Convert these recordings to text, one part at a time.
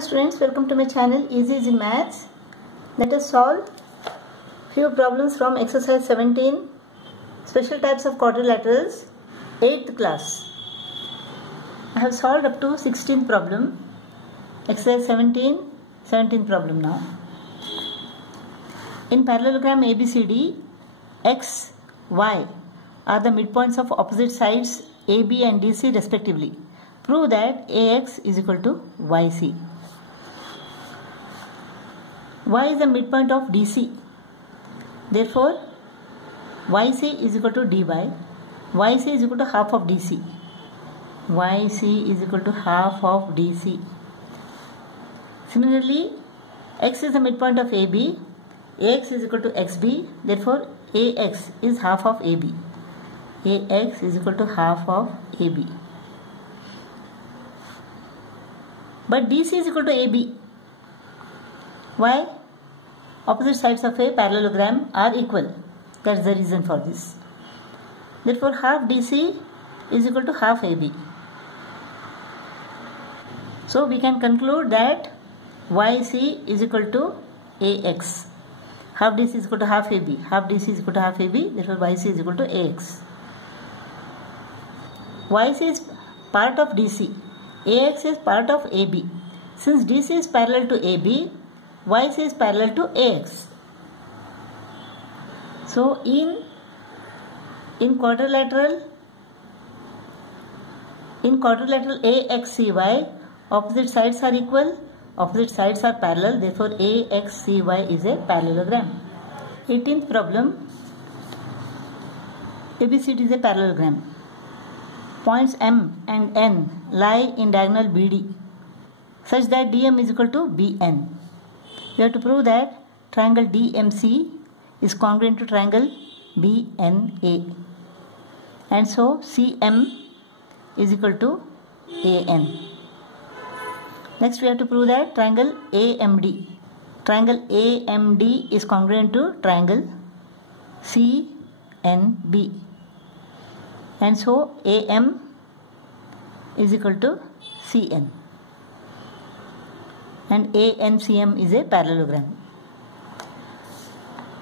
Hello students, welcome to my channel Easy Maths. Let us solve few problems from exercise 17, special types of quadrilaterals, 8th class. I have solved up to 16th problem, exercise 17th problem now. In parallelogram ABCD, X, Y are the midpoints of opposite sides AB and DC respectively. Prove that AX is equal to YC. Y is the midpoint of DC. Therefore, YC is equal to DY. YC is equal to half of DC. YC is equal to half of DC. Similarly, X is the midpoint of AB. AX is equal to XB. Therefore, AX is half of AB. AX is equal to half of AB. But DC is equal to AB. Why? Opposite sides of a parallelogram are equal. That's the reason for this. Therefore, half DC is equal to half AB. So, we can conclude that YC is equal to AX. Half DC is equal to half AB. Half DC is equal to half AB. Therefore, YC is equal to AX. YC is part of DC. AX is part of AB. Since DC is parallel to AB, YC is parallel to AX. So in quadrilateral AXCY, opposite sides are equal, opposite sides are parallel, therefore AXCY is a parallelogram. 18th problem, ABCD is a parallelogram. Points M and N lie in diagonal BD such that DM is equal to BN. We have to prove that triangle DMC is congruent to triangle BNA, and so CM is equal to AN. Next we have to prove that triangle AMD is congruent to triangle CNB, and so AM is equal to CN, and ANCM is a parallelogram.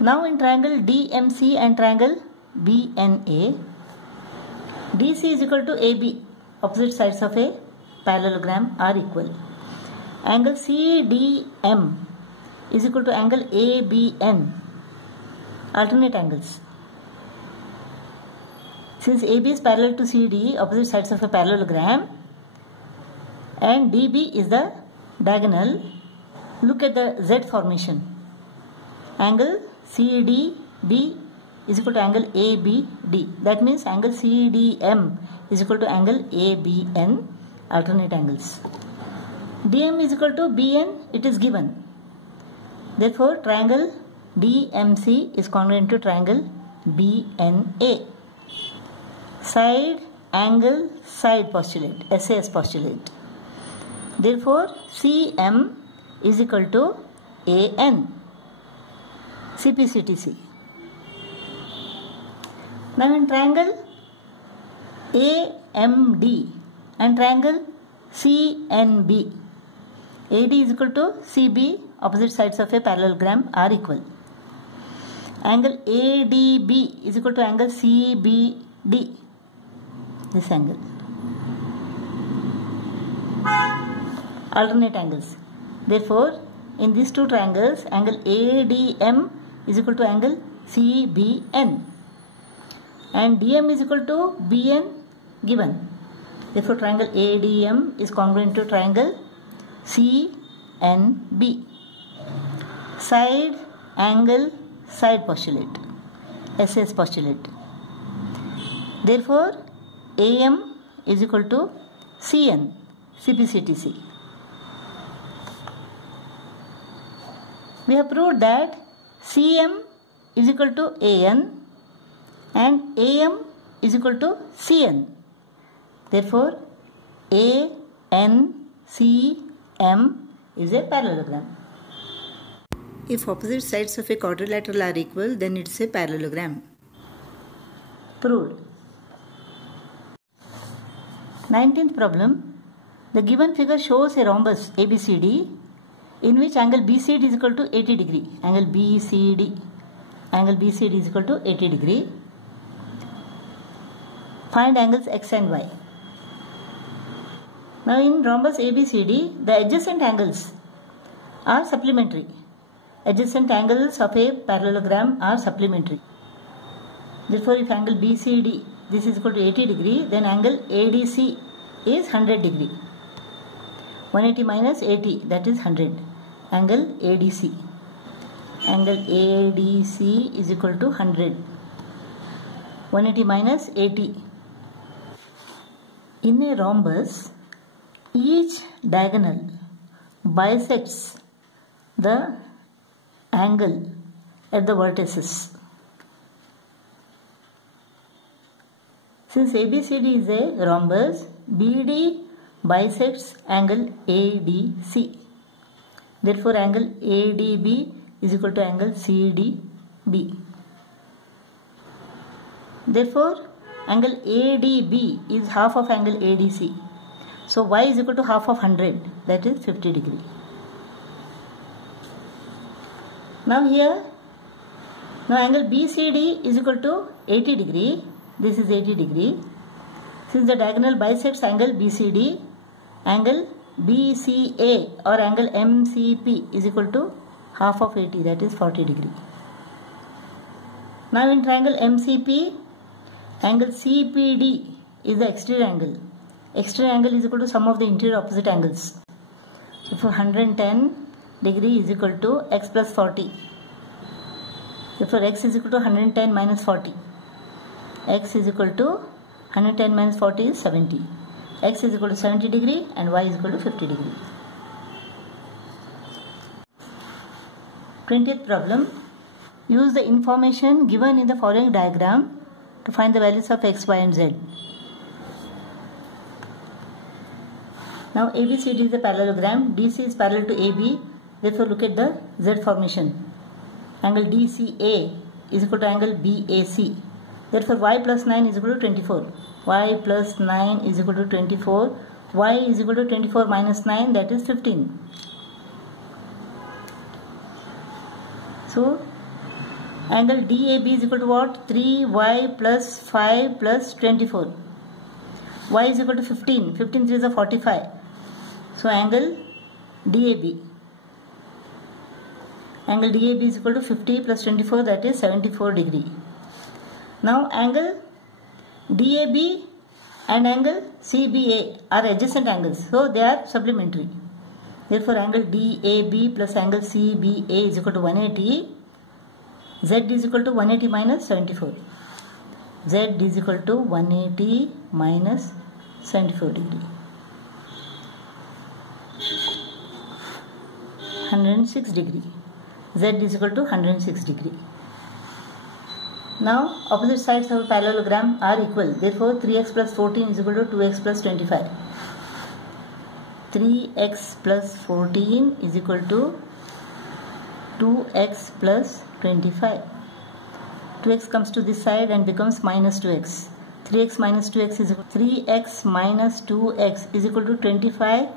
Now in triangle DMC and triangle BNA, DC is equal to AB. Opposite sides of a parallelogram are equal. Angle CDM is equal to angle ABN. Alternate angles. Since AB is parallel to CD, opposite sides of a parallelogram, and DB is the diagonal, look at the Z formation. Angle CDB is equal to angle ABD. That means angle CDM is equal to angle ABN, alternate angles. DM is equal to BN, it is given. Therefore, triangle DMC is congruent to triangle BNA. Side, angle, side postulate, SAS postulate. Therefore, CM is equal to AN. CPCTC. Now in triangle AMD and triangle CNB, AD is equal to CB, opposite sides of a parallelogram are equal. Angle ADB is equal to angle CBD, this angle. Alternate angles. Therefore, in these two triangles, angle ADM is equal to angle CBN, and DM is equal to BN given. Therefore, triangle ADM is congruent to triangle CNB. Side, angle, side postulate, SS postulate. Therefore, AM is equal to CN, CPCTC. We have proved that CM is equal to AN and AM is equal to CN. Therefore, ANCM is a parallelogram. If opposite sides of a quadrilateral are equal, then it is a parallelogram. Proved. 19th problem. The given figure shows a rhombus ABCD in which angle BCD is equal to 80 degree. Angle BCD is equal to 80 degree. Find angles X and Y. Now in rhombus ABCD, the adjacent angles are supplementary. Adjacent angles of a parallelogram are supplementary. Therefore, if angle BCD this is equal to 80 degree, then angle ADC is 100 degree. 180 minus 80, that is 100. Angle ADC. Angle ADC is equal to 100. 180 minus 80. In a rhombus, each diagonal bisects the angle at the vertices. Since ABCD is a rhombus, BD bisects angle ADC. Therefore, angle ADB is equal to angle CDB. Therefore, angle ADB is half of angle ADC. So, Y is equal to half of 100, that is 50 degree. Now angle BCD is equal to 80 degree. This is 80 degree. Since the diagonal bisects angle BCD, angle BCA or angle MCP is equal to half of 80, that is 40 degree. Now in triangle MCP, angle CPD is the exterior angle. Exterior angle is equal to sum of the interior opposite angles. Therefore 110 degree is equal to x plus 40. Therefore x is equal to 110 minus 40. X is equal to 110 minus 40 is 70. X is equal to 70 degree and Y is equal to 50 degree. 20th problem. Use the information given in the following diagram to find the values of x, y and z. Now ABCD is a parallelogram. DC is parallel to AB. Therefore look at the Z formation. Angle DCA is equal to angle BAC. Therefore y plus 9 is equal to 24. Y plus 9 is equal to 24. Y is equal to 24 minus 9, that is 15. So angle DAB is equal to what? 3y plus 5 plus 24. Y is equal to 15. 15 3 is 45. So angle DAB. Angle DAB is equal to 50 plus 24, that is 74 degree. Now angle DAB and angle CBA are adjacent angles, so they are supplementary. Therefore angle DAB plus angle CBA is equal to 180. Z is equal to 180 minus 74. Z is equal to 180 minus 74 degree. 106 degree. Z is equal to 106 degree. Now opposite sides of a parallelogram are equal. Therefore 3x plus 14 is equal to 2x plus 25. 3x plus 14 is equal to 2x plus 25. 2x comes to this side and becomes minus 2x. 3x minus 2x is equal to 3x minus 2x is equal to 25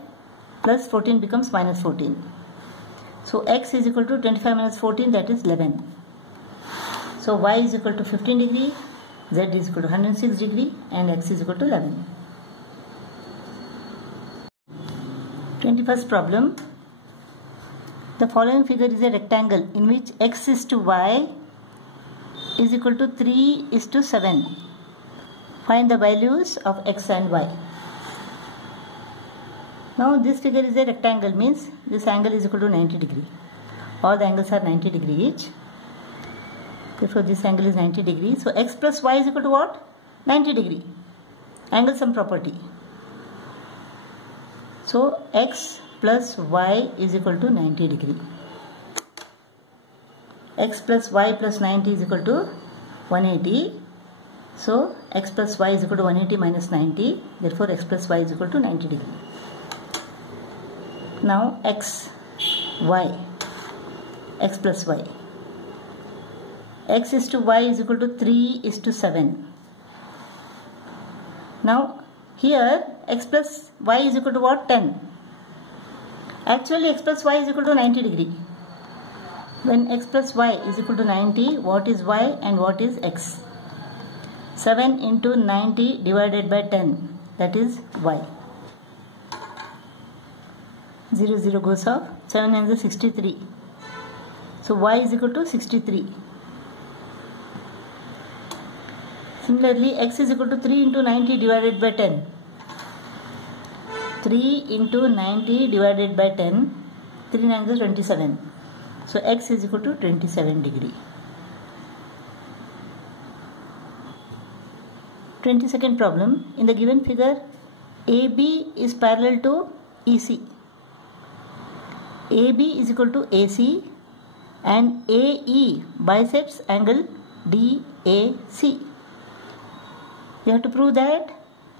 plus 14 becomes minus 14. So x is equal to 25 minus 14, that is 11. So y is equal to 15 degree, z is equal to 106 degree and x is equal to 11. 21st problem. The following figure is a rectangle in which x is to y is equal to 3 is to 7. Find the values of x and y. Now this figure is a rectangle, means this angle is equal to 90 degree. All the angles are 90 degree each. Therefore this angle is 90 degree. So x plus y is equal to what? 90 degree. Angle sum property. So x plus y is equal to 90 degree. X plus y plus 90 is equal to 180. So x plus y is equal to 180 minus 90. Therefore x plus y is equal to 90 degree. Now x, y, x plus y. X is to y is equal to 3 is to 7. Now Here x plus y is equal to what? 10. Actually x plus y is equal to 90 degree. When x plus y is equal to 90, what is y and what is x? 7 into 90 divided by 10, that is y. 0, 0 goes off. 7 and 63. So y is equal to 63. Similarly, x is equal to 3 into 90 divided by 10. 3 into 90 divided by 10. 3 9 is 27. So x is equal to 27 degree. 22nd problem. In the given figure, AB is parallel to EC. AB is equal to AC and AE bisects angle DAC. You have to prove that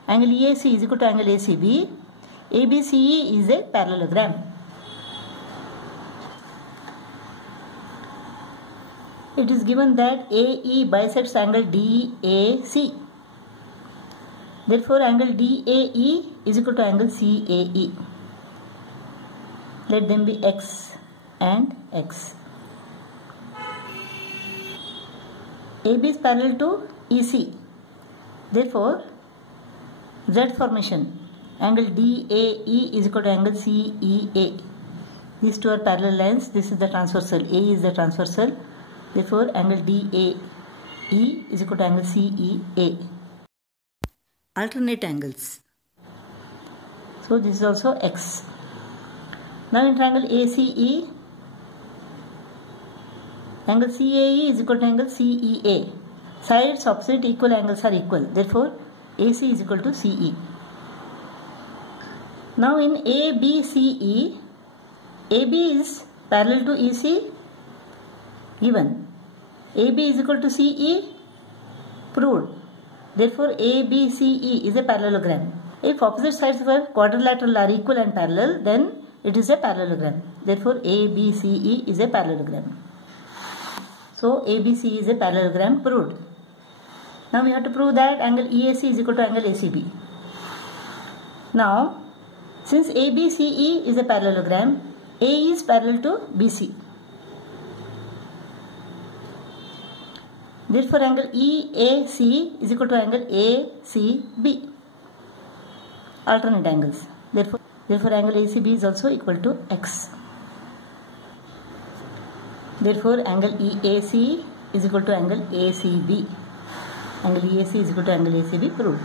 angle EAC is equal to angle ACB. ABCE is a parallelogram. It is given that AE bisects angle DAC. Therefore, angle DAE is equal to angle CAE. Let them be X and X. AB is parallel to EC. Therefore, Z formation, angle DAE is equal to angle CEA. These two are parallel lines. This is the transversal. A is the transversal. Therefore, angle DAE is equal to angle CEA. Alternate angles. So, this is also X. Now, in triangle ACE, angle CAE is equal to angle CEA. Sides opposite equal angles are equal. Therefore, AC is equal to CE. Now, in ABCE, AB is parallel to EC, given. AB is equal to CE, proved. Therefore, ABCE is a parallelogram. If opposite sides of a quadrilateral are equal and parallel, then it is a parallelogram. Therefore, ABCE is a parallelogram. So, ABC is a parallelogram proved. Now, we have to prove that angle EAC is equal to angle ACB. Now, since ABCE is a parallelogram, A is parallel to BC. Therefore, angle EAC is equal to angle ACB. Alternate angles. Therefore, angle ACB is also equal to X. Therefore, angle EAC is equal to angle ACB. Angle EAC is equal to angle ACB proved.